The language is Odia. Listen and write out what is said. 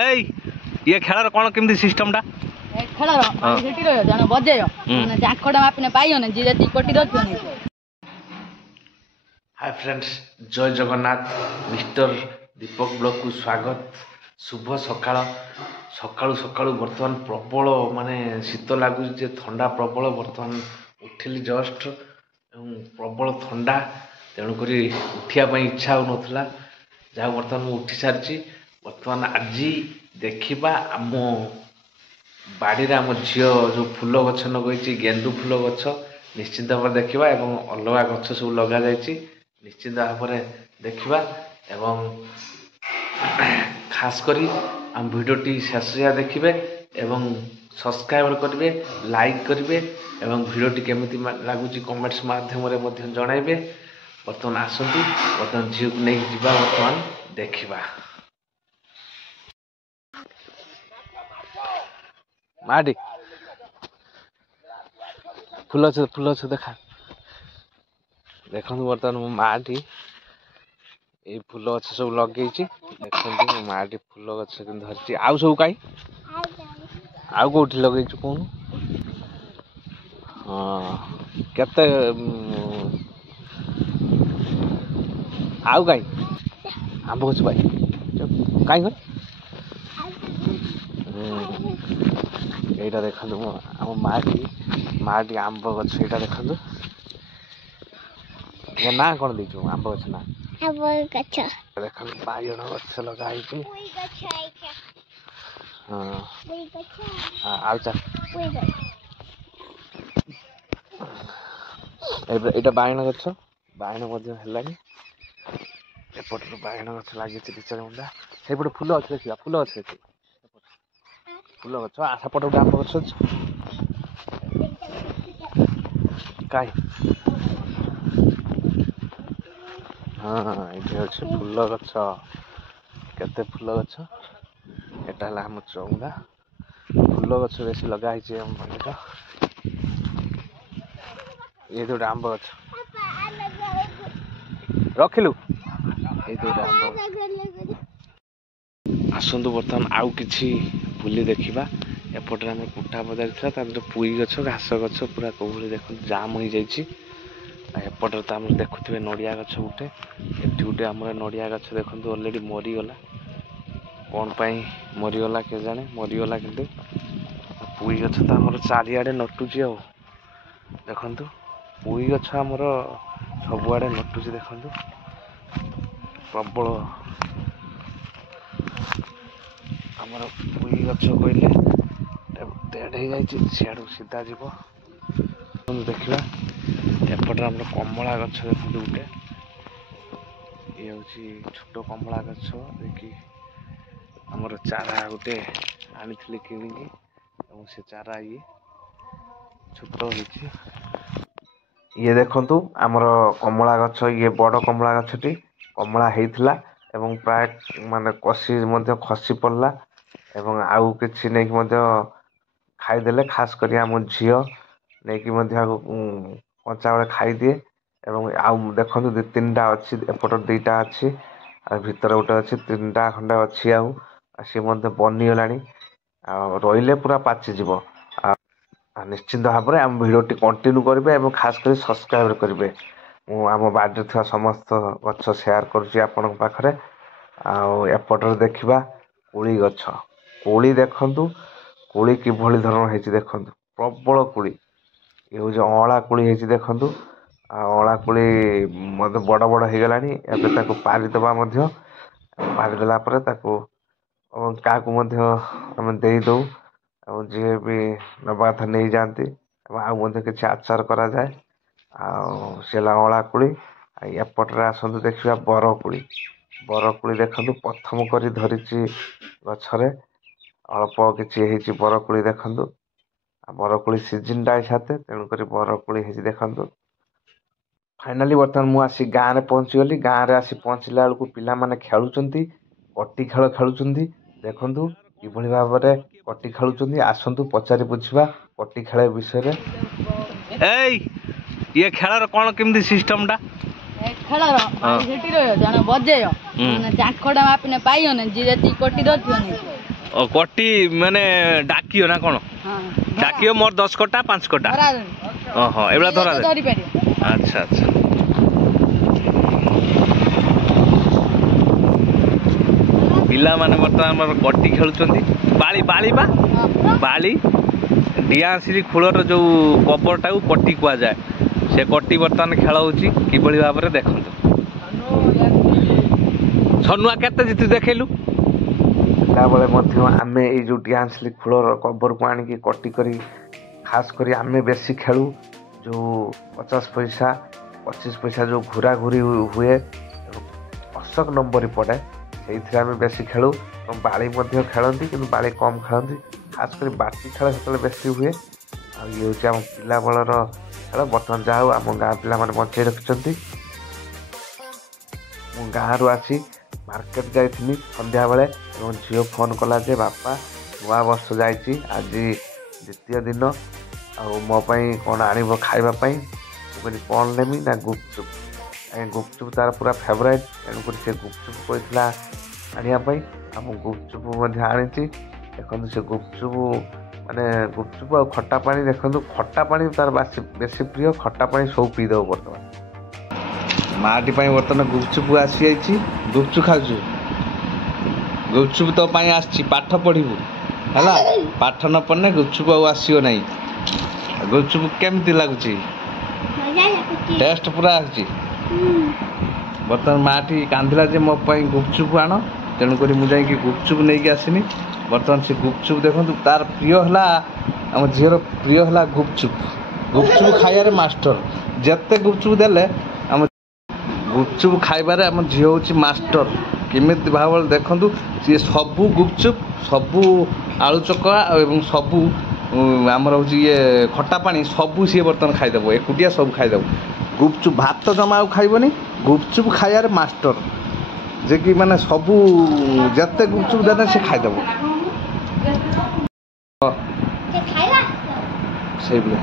ଏଇ ଇଏ ଖେଳର କ'ଣ କେମିତି ସିଷ୍ଟମଟା? ଖେଳର ସେଠି ରହିବ ଜଣେ ବଜେଇବ ମାନେ ଚାଙ୍କଟା ମାପିନେ ପାଇବନି ଯିଏ ଯେତିକି କୋଟି ଧରିଥିବ ନାଇଁ। ହାଇ ଫ୍ରେଣ୍ଡସ୍, ଜୟ ଜଗନ୍ନାଥ। ମିଷ୍ଟର ଦୀପକ ବ୍ଲଗକୁ ସ୍ୱାଗତ। ଶୁଭ ସକାଳ। ସକାଳୁ ସକାଳୁ ବର୍ତ୍ତମାନ ପ୍ରବଳ ମାନେ ଶୀତ ଲାଗୁଛି ଯେ ଥଣ୍ଡା ପ୍ରବଳ। ବର୍ତ୍ତମାନ ଉଠିଲି ଜଷ୍ଟ ଏବଂ ପ୍ରବଳ ଥଣ୍ଡା, ତେଣୁକରି ଉଠିବା ପାଇଁ ଇଚ୍ଛା ହେଉନଥିଲା। ଯାହା ବର୍ତ୍ତମାନ ମୁଁ ଉଠି ସାରିଛି। ବର୍ତ୍ତମାନ ଆଜି ଦେଖିବା ଆମ ବାଡ଼ିରେ ଆମ ଝିଅ ଯେଉଁ ଫୁଲ ଗଛ ଲଗାଇଛି, ଗେଣ୍ଡୁ ଫୁଲ ଗଛ ନିଶ୍ଚିନ୍ତ ଭାବରେ ଦେଖିବା ଏବଂ ଅଲଗା ଗଛ ସବୁ ଲଗାଯାଇଛି ନିଶ୍ଚିନ୍ତ ଭାବରେ ଦେଖିବା। ଏବଂ ଖାସ କରି ଆମ ଭିଡ଼ିଓଟି ଶେଷ ଯାଏଁ ଦେଖିବେ ଏବଂ ସବସ୍କ୍ରାଇବ୍ କରିବେ, ଲାଇକ୍ କରିବେ ଏବଂ ଭିଡ଼ିଓଟି କେମିତି ଲାଗୁଛି କମେଣ୍ଟସ୍ ମାଧ୍ୟମରେ ମଧ୍ୟ ଜଣାଇବେ। ବର୍ତ୍ତମାନ ଆସନ୍ତୁ, ବର୍ତ୍ତମାନ ଝିଅକୁ ନେଇକି ଯିବା, ବର୍ତ୍ତମାନ ଦେଖିବା। ମାଟି ଫୁଲ ଗଛ ଦେଖା ଦେଖନ୍ତୁ। ବର୍ତ୍ତମାନ ମୋ ମାଟି ଏଇ ଫୁଲ ଗଛ ସବୁ ଲଗେଇଛି। ଦେଖନ୍ତୁ ମୋ ମାଟି ଫୁଲ ଗଛ କିନ୍ତୁ ଧରିଛି। ଆଉ ସବୁ କାହିଁ ଆଉ କୋଉଠି ଲଗେଇଛୁ କହୁନୁ? ହଁ, କେତେ ଆଉ କାହିଁ ଆମ୍ବ ଗଛ ପାଇ କାହିଁ ଘରେ ଏଇଟା ଦେଖନ୍ତୁ ଆମ ମାଟି ଆମ୍ବ ଗଛ। ଏଇଟା ଦେଖନ୍ତୁ, ଏ ନାଁ କ'ଣ ଦେଇଛୁ ଆମ୍ବ ଗଛ ନା? ଦେଖନ୍ତୁ ବାଇଗଣ ଗଛ ଲଗା ହେଇଛି। ହଁ, ଆଉ ଏଇଟା ବାଇଗଣ ଗଛ। ବାଇଗଣ ମଧ୍ୟ ହେଲାଣି। ଏପଟରୁ ବାଇଗଣ ଗଛ ଲାଗିଛି 2-4 ବୁନ୍ଦା। ସେଇପଟେ ଫୁଲ ଗଛ ଦେଖିବା, ଫୁଲ ଗଛ ଦେଖିବା, ଫୁଲ ଗଛ। ସେପଟେ ଗୋଟେ ଆମ୍ବ ଗଛ ଅଛି। କାହିଁ ହଁ, ଏଇଠି ଅଛି ଫୁଲ ଗଛ। କେତେ ଫୁଲ ଗଛ। ଏଟା ହେଲା ଆମ ଚଉରା। ଫୁଲ ଗଛ ବେଶୀ ଲଗା ହେଇଛି ଆମ ବାଡ଼ିର। ଏଇ ଗୋଟେ ଆମ୍ବ ଗଛ ରଖିଲୁ। ଏଇ ଗୋଟେ ଆମ୍ବ। ଆସନ୍ତୁ ବର୍ତ୍ତମାନ ଆଉ କିଛି ବୁଲି ଦେଖିବା। ଏପଟରେ ଆମର କୁଟା ବଜାର ଥିଲା, ତା ଭିତରେ ପୁଇ ଗଛ, ଘାସ ଗଛ ପୁରା କୋଉଭଳି ଦେଖନ୍ତୁ ଜାମ୍ ହେଇଯାଇଛି। ଆଉ ଏପଟରେ ତ ଆମର ଦେଖୁଥିବେ ନଡ଼ିଆ ଗଛ ଗୋଟେ। ଏଠି ଗୋଟେ ଆମର ନଡ଼ିଆ ଗଛ ଦେଖନ୍ତୁ ଅଲରେଡ଼ି ମରିଗଲା। କ'ଣ ପାଇଁ ମରିଗଲା କେଜାଣି, ମରିଗଲା। କିନ୍ତୁ ପୁଇ ଗଛ ତ ଆମର ଚାରିଆଡ଼େ ନଟୁଛି। ଆଉ ଦେଖନ୍ତୁ ପୁଇ ଗଛ ଆମର ସବୁଆଡ଼େ ନଟୁଛି। ଦେଖନ୍ତୁ ପ୍ରବଳ ଆମର ପୁଇ ଗଛ କହିଲେ ଡେଡ୍ ହେଇଯାଇଛି। ସିଆଡ଼ୁ ସିଧା ଯିବ ଦେଖିବା। ଏପଟରେ ଆମର କମଳା ଗଛ ଦେଖନ୍ତୁ ଗୋଟେ। ଇଏ ହେଉଛି ଛୋଟ କମଳା ଗଛ। ଦେଖି ଆମର ଚାରା ଗୋଟେ ଆଣିଥିଲି କିଣିକି ଏବଂ ସେ ଚାରା ଛୋଟ ହେଇଛି। ଇଏ ଦେଖନ୍ତୁ ଆମର କମଳା ଗଛ। ଇଏ ବଡ଼ କମଳା ଗଛଟି କମଳା ହେଇଥିଲା ଏବଂ ପ୍ରାୟ ମାନେ କଷି ମଧ୍ୟ ଖସି ପଡ଼ିଲା ଏବଂ ଆଉ କିଛି ନେଇକି ମଧ୍ୟ ଖାଇଦେଲେ। ଖାସ କରି ଆମ ଝିଅ ନେଇକି ମଧ୍ୟ କଞ୍ଚା ବେଳେ ଖାଇଦିଏ। ଏବଂ ଆଉ ଦେଖନ୍ତୁ 2-3ଟା ଅଛି, ଏପଟ 2ଟା ଅଛି ଆଉ ଭିତରେ ଗୋଟେ ଅଛି। 3ଟା ଖଣ୍ଡେ ଅଛି। ଆଉ ସିଏ ମଧ୍ୟ ବନିଗଲାଣି। ଆଉ ରହିଲେ ପୁରା ପାଚିଯିବ। ଆଉ ନିଶ୍ଚିନ୍ତ ଭାବରେ ଆମ ଭିଡ଼ିଓଟି କଣ୍ଟିନ୍ୟୁ କରିବେ ଏବଂ ଖାସ କରି ସବସ୍କ୍ରାଇବ୍ କରିବେ। ମୁଁ ଆମ ବାଡ଼ିରେ ଥିବା ସମସ୍ତ ଗଛ ସେୟାର କରୁଛି ଆପଣଙ୍କ ପାଖରେ। ଆଉ ଏପଟରେ ଦେଖିବା କୋଳି ଗଛ। କୋଳି ଦେଖନ୍ତୁ, କୋଳି କିଭଳି ଧରଣ ହେଇଛି ଦେଖନ୍ତୁ, ପ୍ରବଳ କୋଳି। ଇଏ ହେଉଛି ଅଁଳା କୋଳି ହେଇଛି ଦେଖନ୍ତୁ। ଆଉ ଅଁଳା କୋଳି ମଧ୍ୟ ବଡ଼ ବଡ଼ ହେଇଗଲାଣି। ଏବେ ତାକୁ ପାରିଦେବା ମଧ୍ୟ। ପାରିଦେଲା ପରେ ତାକୁ କାହାକୁ ମଧ୍ୟ ଆମେ ଦେଇଦେଉ ଆଉ ଯିଏ ବି ନେବା କଥା ନେଇଯାଆନ୍ତି ଏବଂ ଆଉ ମଧ୍ୟ କିଛି ଆଚାର କରାଯାଏ। ଆଉ ସେ ହେଲା ଅଁଳା କୋଳି। ଆଉ ଏପଟରେ ଆସନ୍ତୁ ଦେଖିବା ବରକୋଳି। ବରକୋଳି ଦେଖନ୍ତୁ ପ୍ରଥମ କରି ଧରିଛି ଗଛରେ। ଅଳ୍ପ କିଛି ହେଇଛି ବରକୋଳି ଦେଖନ୍ତୁ। ଆଉ ବରକୋଳି ସିଜିନ୍ଟା ସାଥେ, ତେଣୁକରି ବରକୋଳି ହେଇଛି ଦେଖନ୍ତୁ। ଫାଇନାଲି ବର୍ତ୍ତମାନ ମୁଁ ଆସି ଗାଁରେ ପହଞ୍ଚିଗଲି। ଗାଁରେ ଆସି ପହଞ୍ଚିଲା ବେଳକୁ ପିଲାମାନେ ଖେଳୁଛନ୍ତି, କଟି ଖେଳ ଖେଳୁଛନ୍ତି। ଦେଖନ୍ତୁ କିଭଳି ଭାବରେ କଟି ଖେଳୁଛନ୍ତି। ଆସନ୍ତୁ ପଚାରି ବୁଝିବା କଟି ଖେଳ ବିଷୟରେ। ଏଇ ଇଏ ଖେଳର କ'ଣ କେମିତି ସିଷ୍ଟମଟା? ଖେଳର ସେଠି ରହିବ ଜଣେ ବଜେଇବ ମାନେ ଚାଙ୍କଟା ମାପିନେ ପାଇବନି ଯିଏ ଯେତିକି କୋଟି ଧରିଥିବ କଟି ମାନେ ଡାକିବ ନା କଣ ଡାକିବ ମୋର 10 କଟା 5 କଟା ଓହୋ ଏଇଭଳିଆ ଧରା ଧରିପାରିବ। ଆଚ୍ଛା ଆଚ୍ଛା ପିଲାମାନେ ବର୍ତ୍ତମାନ ଆମର କଟି ଖେଳୁଛନ୍ତି ବାଳି ବାଳି ବା ବାଳି ଡିଆସିଲି ଖୋଳର ଯୋଉ କବରଟାକୁ କଟି କୁହାଯାଏ ସେ କଟି ବର୍ତ୍ତମାନ ଖେଳ ହଉଛି କିଭଳି ଭାବରେ ଦେଖନ୍ତୁ ଛନୁଆ କେତେ ଜିତୁ ଦେଖେଇଲୁ ପିଲାବେଳେ ମଧ୍ୟ ଆମେ ଏଇ ଯୋଉ ଡିଆସିଲି ଖୋଳର କବରକୁ ଆଣିକି କଟି କରି ଖାସ କରି ଆମେ ବେଶୀ ଖେଳୁ ଯୋଉ 50 ପଇସା 25 ପଇସା ଯୋଉ ଘୁରା ଘୁରି ହୁଏ ଅଶୋକ ନମ୍ବର ପଡ଼େ ସେଇଥିରେ ଆମେ ବେଶୀ ଖେଳୁ ଏବଂ ବାଳି ମଧ୍ୟ ଖେଳନ୍ତି କିନ୍ତୁ ବାଳି କମ୍ ଖେଳନ୍ତି ଖାସ କରି ବାଟି ଖେଳ ସେତେବେଳେ ବେଶୀ ହୁଏ ଆଉ ଇଏ ହେଉଛି ଆମ ପିଲାବେଳର ଖେଳ ବର୍ତ୍ତମାନ ଯାହା ହଉ ଆମ ଗାଁ ପିଲାମାନେ ବଞ୍ଚେଇ ରଖିଛନ୍ତି ମୁଁ ଗାଁରୁ ଆସି ମାର୍କେଟ ଯାଇଥିଲି ସନ୍ଧ୍ୟାବେଳେ ଏବଂ ଝିଅ ଫୋନ୍ କଲା ଯେ ବାପା ନୂଆ ବର୍ଷ ଯାଇଛି ଆଜି ଦ୍ୱିତୀୟ ଦିନ ଆଉ ମୋ ପାଇଁ କ'ଣ ଆଣିବ ଖାଇବା ପାଇଁ ମୁଁ କହିଲି କ'ଣ ନେମି ନା ଗୁପଚୁପ୍ ଗୁପଚୁପ୍ ତାର ପୁରା ଫେଭରାଇଟ୍ ତେଣୁକରି ସେ ଗୁପଚୁପ୍ କହିଥିଲା ଆଣିବା ପାଇଁ ଆଉ ମୁଁ ଗୁପଚୁପ୍ ମଧ୍ୟ ଆଣିଛି ଦେଖନ୍ତୁ ସେ ଗୁପଚୁପ୍ ମାନେ ଗୁପଚୁପ୍ ଆଉ ଖଟା ପାଣି ଦେଖନ୍ତୁ ଖଟା ପାଣି ତାର ବେଶୀ ପ୍ରିୟ ଖଟା ପାଣି ସବୁ ପିଇଦେବ ବର୍ତ୍ତମାନ ମାଆଟି ପାଇଁ ବର୍ତ୍ତମାନ ଗୁପଚୁପ୍ ଆସିଯାଇଛି ଗୁପଚୁପ୍ ଖାଉଛୁ ଗୁପଚୁପ୍ ତୋ ପାଇଁ ଆସିଛି ପାଠ ପଢ଼ିବୁ ହେଲା ପାଠ ନ ପଢ଼ିଲେ ଗୁପଚୁପ୍ ଆଉ ଆସିବ ନାହିଁ ଗୁପଚୁପ୍ କେମିତି ଲାଗୁଛି ଟେଷ୍ଟ ପୁରା ଆସୁଛି ବର୍ତ୍ତମାନ ମାଆଟି କାନ୍ଦିଲା ଯେ ମୋ ପାଇଁ ଗୁପଚୁପ୍ ଆଣ ତେଣୁକରି ମୁଁ ଯାଇକି ଗୁପଚୁପ୍ ନେଇକି ଆସିନି ବର୍ତ୍ତମାନ ସେ ଗୁପଚୁପ୍ ଦେଖନ୍ତୁ ତାର ପ୍ରିୟ ହେଲା ଆମ ଝିଅର ପ୍ରିୟ ହେଲା ଗୁପଚୁପ୍ ଗୁପଚୁପ୍ ଖାଇବାରେ ମାଷ୍ଟର ଯେତେ ଗୁପଚୁପ୍ ଦେଲେ ଆମ ଗୁପଚୁପ୍ ଖାଇବାରେ ଆମ ଝିଅ ହେଉଛି ମାଷ୍ଟର କେମିତି ଭାବରେ ଦେଖନ୍ତୁ ସିଏ ସବୁ ଗୁପଚୁପ୍ ସବୁ ଆଳୁ ଚକଡ଼ା ଏବଂ ସବୁ ଆମର ହେଉଛି ଇଏ ଖଟା ପାଣି ସବୁ ସିଏ ବର୍ତ୍ତମାନ ଖାଇଦେବ ଏକୁଟିଆ ସବୁ ଖାଇଦେବ ଗୁପଚୁପ୍ ଭାତ ଜମା ଆଉ ଖାଇବନି ଗୁପଚୁପ୍ ଖାଇବାରେ ମାଷ୍ଟର ଯେ କି ମାନେ ସବୁ ଯେତେ ଗୁପଚୁପ୍ ଦେଲେ ସେ ଖାଇଦେବ ସେଇଭଳିଆ